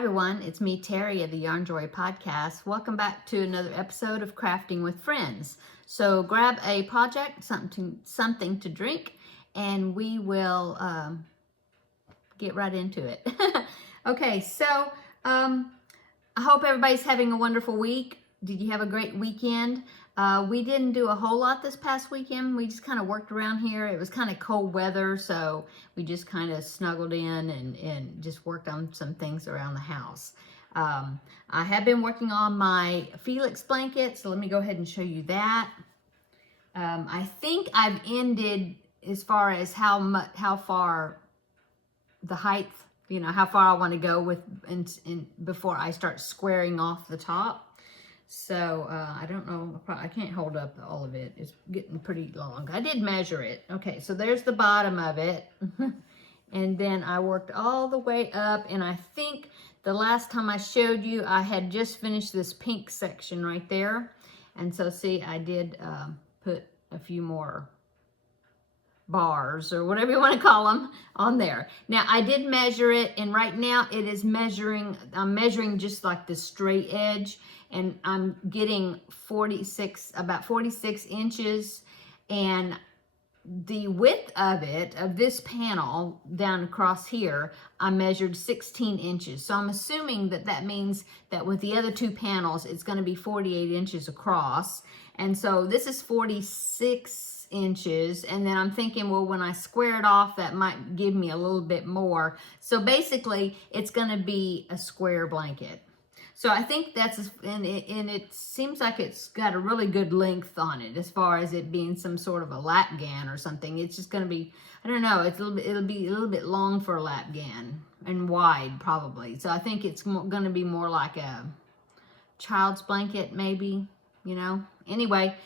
everyone, it's me, Terry of the Yarn Joy Podcast. Welcome back to another episode of Crafting with Friends. So grab a project, something to drink, and we will get right into it. Okay, so I hope everybody's having a wonderful week. Did you have a great weekend? We didn't do a whole lot this past weekend. We just kind of worked around here. It was kind of cold weather, so we just kind of snuggled in and just worked on some things around the house. I have been working on my Felix blanket, so let me go ahead and show you that. I think I've ended as far as how far the height, how far I want to go with before I start squaring off the top. So, I don't know, I can't hold up all of it. It's getting pretty long. I did measure it. Okay, so there's the bottom of it. And then I worked all the way up, and I think the last time I showed you, I had just finished this pink section right there. And so, see, I did put a few more bars or whatever you want to call them on there. Now I did measure it, and right now it is measuring, I'm measuring just like the straight edge, and I'm getting about 46 inches, and the width of it, of this panel down across here, I measured 16 inches. So I'm assuming that that means that with the other two panels, it's going to be 48 inches across. And so this is 46 inches, and then I'm thinking, well, when I square it off, that might give me a little bit more. So basically, it's going to be a square blanket. So I think that's, and it seems like it's got a really good length on it as far as it being some sort of a lap gan or something. It's just going to be, I don't know, it'll be a little bit long for a lap gan and wide probably. So I think it's going to be more like a child's blanket maybe, Anyway,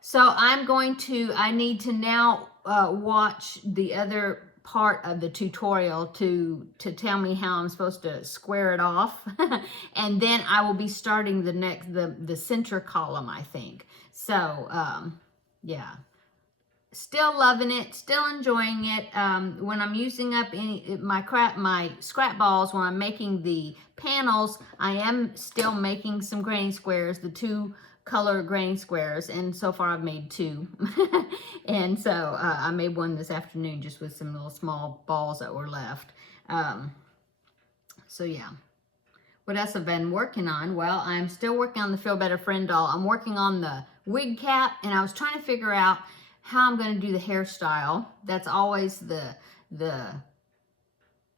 so I need to now watch the other part of the tutorial to tell me how I'm supposed to square it off. And then I will be starting the center column, I think. So, yeah. Still loving it, still enjoying it. When I'm using up my scrap balls, when I'm making the panels, I am still making some granny squares, the two color granny squares, and so far I've made two. And so I made one this afternoon just with some little small balls that were left. So yeah. What else have I been working on? Well, I'm still working on the Feel Better Friend doll. I'm working on the wig cap, and I was trying to figure out how I'm going to do the hairstyle. That's always the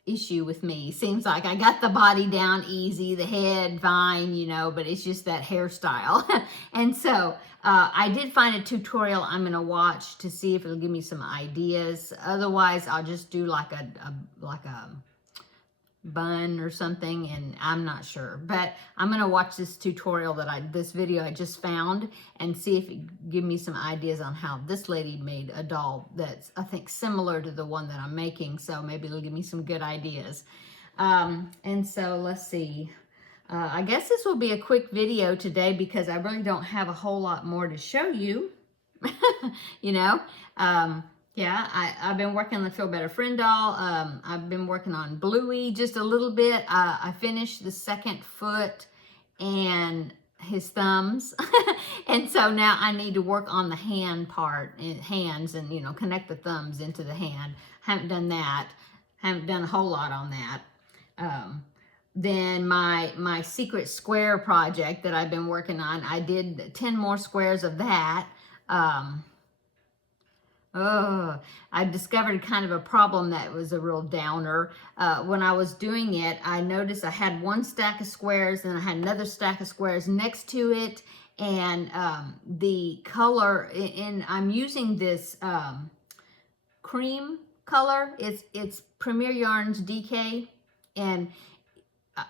issue with me. Seems like I got the body down easy, the head fine, but it's just that hairstyle. And so I did find a tutorial I'm going to watch to see if it'll give me some ideas. Otherwise, I'll just do like a bun or something, and I'm not sure. But I'm going to watch this tutorial this video I just found, and see if it give me some ideas on how this lady made a doll that's, I think, similar to the one that I'm making. So maybe it'll give me some good ideas. And so let's see. I guess this will be a quick video today because I really don't have a whole lot more to show you. Yeah, I've been working on the Feel Better Friend doll. I've been working on Bluey just a little bit. I finished the second foot and his thumbs. And so now I need to work on the hands and, connect the thumbs into the hand. Haven't done that. Haven't done a whole lot on that. Then my secret square project that I've been working on, I did 10 more squares of that. I discovered kind of a problem that was a real downer. When I was doing it, I noticed I had one stack of squares and I had another stack of squares next to it. And the color, and I'm using this cream color. It's Premier Yarns DK. And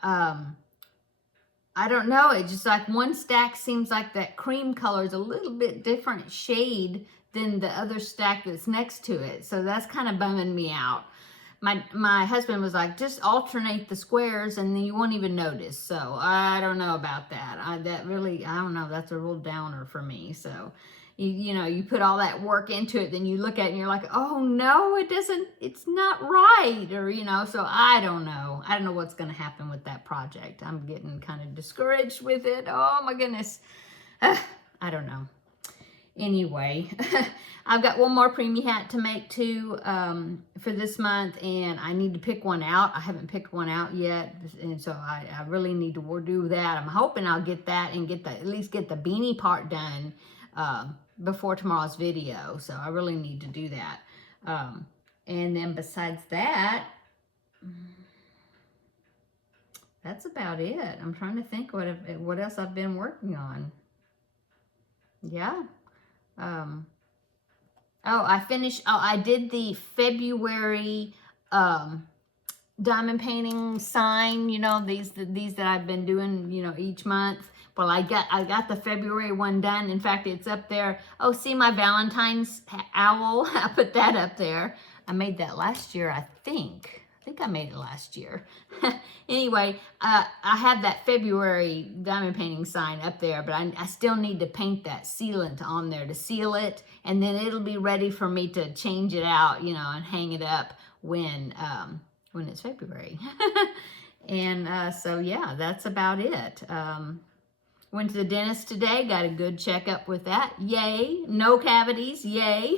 I don't know, it's just like one stack seems like that cream color is a little bit different shade than the other stack that's next to it. So that's kind of bumming me out. my husband was like, just alternate the squares and then you won't even notice. So I don't know about that. I don't know. That's a real downer for me. So, you know, you put all that work into it, then you look at it and you're like, oh no, it's not right. Or, you know, so I don't know. I don't know what's going to happen with that project. I'm getting kind of discouraged with it. Oh my goodness. I don't know. Anyway, I've got one more preemie hat to make too for this month, and I need to pick one out. I haven't picked one out yet, and so I really need to do that. I'm hoping I'll get that and at least get the beanie part done before tomorrow's video. So I really need to do that. And then besides that, that's about it. I'm trying to think what else I've been working on. Yeah. I did the February diamond painting sign, you know, these that I've been doing, you know, each month. Well, I got the February one done. In fact, it's up there. Oh, see my Valentine's owl? I put that up there. I made that last year, I think. I made it last year. Anyway, I have that February diamond painting sign up there, but I still need to paint that sealant on there to seal it, and then it'll be ready for me to change it out, you know, and hang it up when it's February. And so yeah, that's about it. Went to the dentist today, got a good checkup with that. Yay. No cavities. Yay.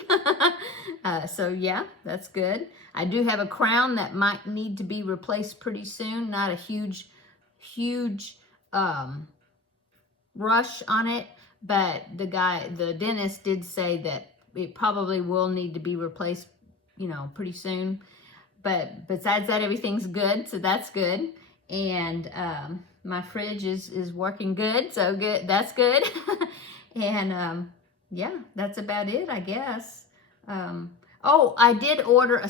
So yeah, that's good. I do have a crown that might need to be replaced pretty soon. Not a huge rush on it, but the dentist did say that it probably will need to be replaced, you know, pretty soon. But besides that, everything's good, so that's good. And my fridge is working good, so good. That's good. And yeah, that's about it, I guess. Oh, I did order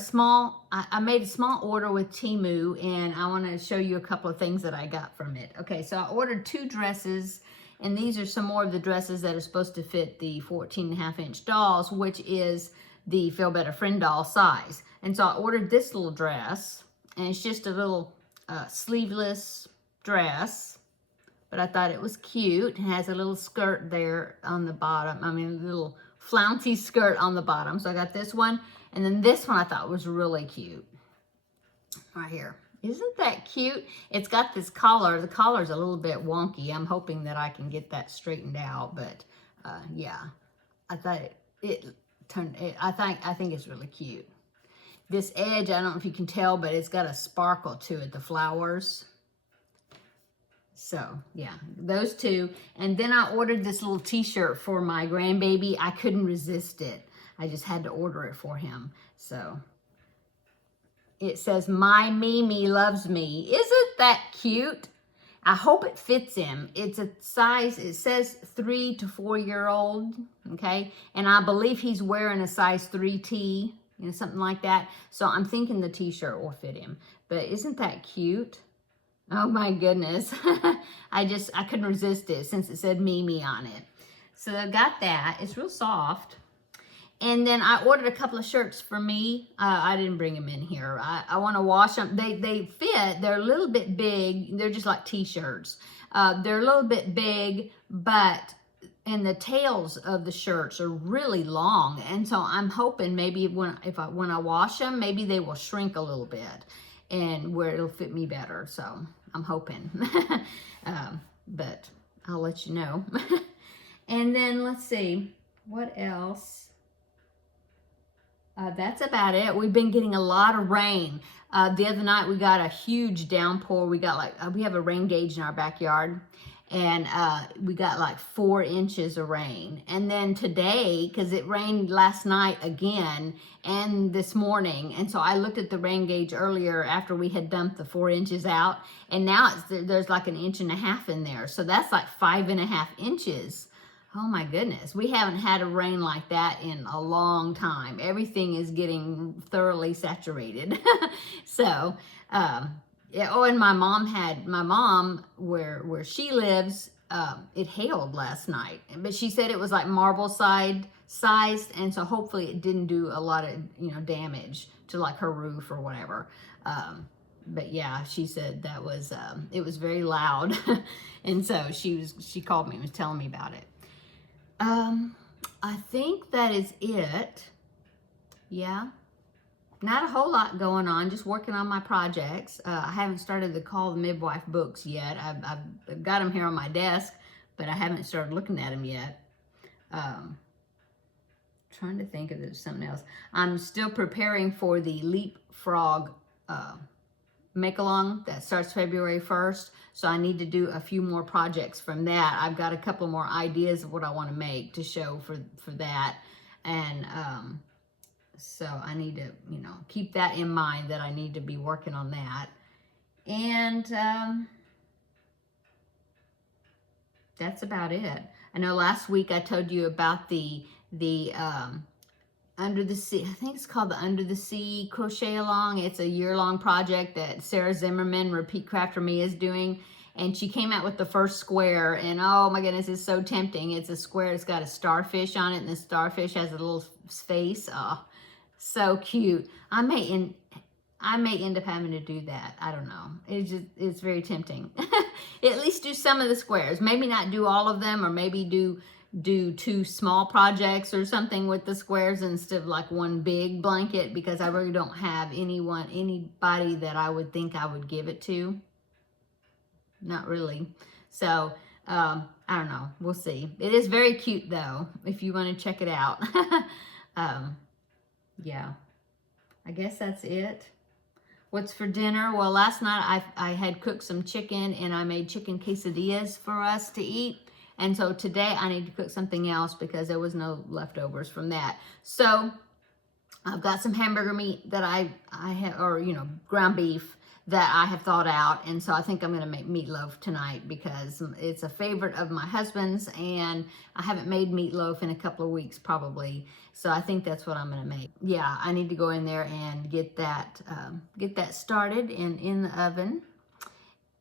I made a small order with Teemu, and I want to show you a couple of things that I got from it. Okay, so I ordered 2 dresses, and these are some more of the dresses that are supposed to fit the 14.5-inch dolls, which is the Feel Better Friend doll size. And so I ordered this little dress, and it's just a little sleeveless dress, but I thought it was cute. It has a little skirt there on the bottom. I mean, a little flouncy skirt on the bottom. So I got this one, and then this one I thought was really cute. Right here. Isn't that cute? It's got this collar. The collar's a little bit wonky. I'm hoping that I can get that straightened out, but yeah, I thought I think it's really cute. This edge, I don't know if you can tell, but it's got a sparkle to it, the flowers. So, yeah, those 2. And then I ordered this little t-shirt for my grandbaby. I couldn't resist it. I just had to order it for him. So, it says, "My Mimi loves me." Isn't that cute? I hope it fits him. It's a size, it says 3 to 4-year-old, okay? And I believe he's wearing a size 3T. You know, something like that. So I'm thinking the t-shirt will fit him. But isn't that cute? Oh my goodness. I couldn't resist it since it said Mimi on it. So I got that. It's real soft. And then I ordered a couple of shirts for me. I didn't bring them in here. I want to wash them. They fit. They're a little bit big. They're just like t-shirts. They're a little bit big, and the tails of the shirts are really long, and so I'm hoping maybe when I wash them, maybe they will shrink a little bit, and where it'll fit me better. So I'm hoping, but I'll let you know. And then let's see what else. That's about it. We've been getting a lot of rain. The other night we got a huge downpour. We got we have a rain gauge in our backyard. And we got like 4 inches of rain. And then today, because it rained last night again and this morning, and so I looked at the rain gauge earlier after we had dumped the 4 inches out, and now there's like 1.5 inches in there. So that's like 5.5 inches. Oh my goodness. We haven't had a rain like that in a long time. Everything is getting thoroughly saturated. So, yeah, oh, and my mom, where she lives, it hailed last night, but she said it was like marble sized, and so hopefully it didn't do a lot of, you know, damage to like her roof or whatever. But yeah, she said that was, it was very loud. And so she called me and was telling me about it. I think that is it. Yeah. Not a whole lot going on, just working on my projects. I haven't started the Call the Midwife books yet. I've got them here on my desk, but I haven't started looking at them yet. Trying to think if there's something else. I'm still preparing for the Leapfrog make-along that starts February 1st. So I need to do a few more projects from that. I've got a couple more ideas of what I want to make to show for that. And so I need to, you know, keep that in mind, that I need to be working on that. And that's about it. I know last week I told you about the Under the Sea, I think it's called the Under the Sea Crochet Along. It's a year-long project that Sarah Zimmerman, Repeat Crafter Me, is doing. And she came out with the first square, and oh my goodness, it's so tempting. It's a square, it's got a starfish on it, and the starfish has a little face. Oh, so cute. I may end up having to do that. I don't know. It's very tempting. At least do some of the squares. Maybe not do all of them, or maybe do 2 small projects or something with the squares instead of like one big blanket, because I really don't have anybody that I would think I would give it to. Not really. So, I don't know. We'll see. It is very cute though, if you want to check it out. Yeah, I guess that's it. What's for dinner? Well, last night I had cooked some chicken, and I made chicken quesadillas for us to eat. And so today I need to cook something else because there was no leftovers from that. So I've got some hamburger meat that I have, or, you know, ground beef that I have thawed out. And so I think I'm going to make meatloaf tonight because it's a favorite of my husband's, and I haven't made meatloaf in a couple of weeks probably. So I think that's what I'm going to make. Yeah, I need to go in there and get that started in the oven.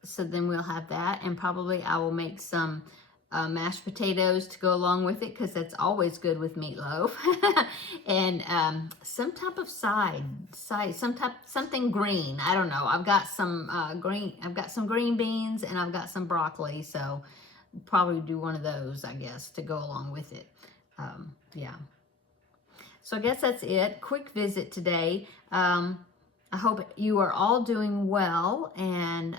So then we'll have that, and probably I will make some mashed potatoes to go along with it, because that's always good with meatloaf. And some type of something green. I don't know. I've got some green beans, and I've got some broccoli, so probably do one of those, I guess, to go along with it. Yeah. So I guess that's it. Quick visit today. I hope you are all doing well, and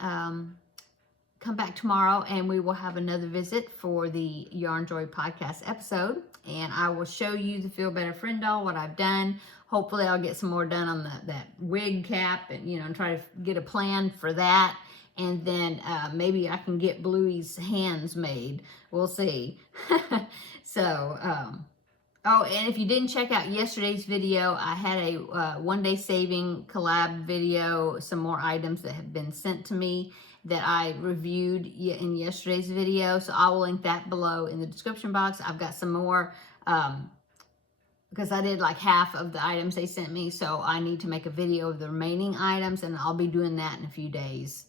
come back tomorrow and we will have another visit for the Yarn Joy podcast episode, and I will show you the Feel Better Friend doll, what I've done. Hopefully I'll get some more done on that wig cap, and, you know, try to get a plan for that. And then maybe I can get Bluey's hands made. We'll see. So, oh, and if you didn't check out yesterday's video, I had a one day saving collab video, some more items that have been sent to me that I reviewed in yesterday's video. So I will link that below in the description box. I've got some more because I did like half of the items they sent me. So I need to make a video of the remaining items, and I'll be doing that in a few days.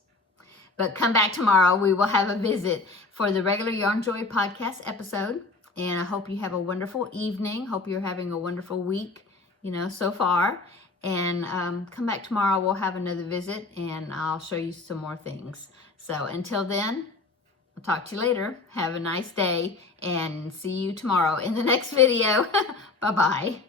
But come back tomorrow. We will have a visit for the regular Yarn Joy podcast episode. And I hope you have a wonderful evening. Hope you're having a wonderful week, you know, so far. And come back tomorrow. We'll have another visit, and I'll show you some more things. So until then, I'll talk to you later. Have a nice day, and see you tomorrow in the next video. Bye-bye.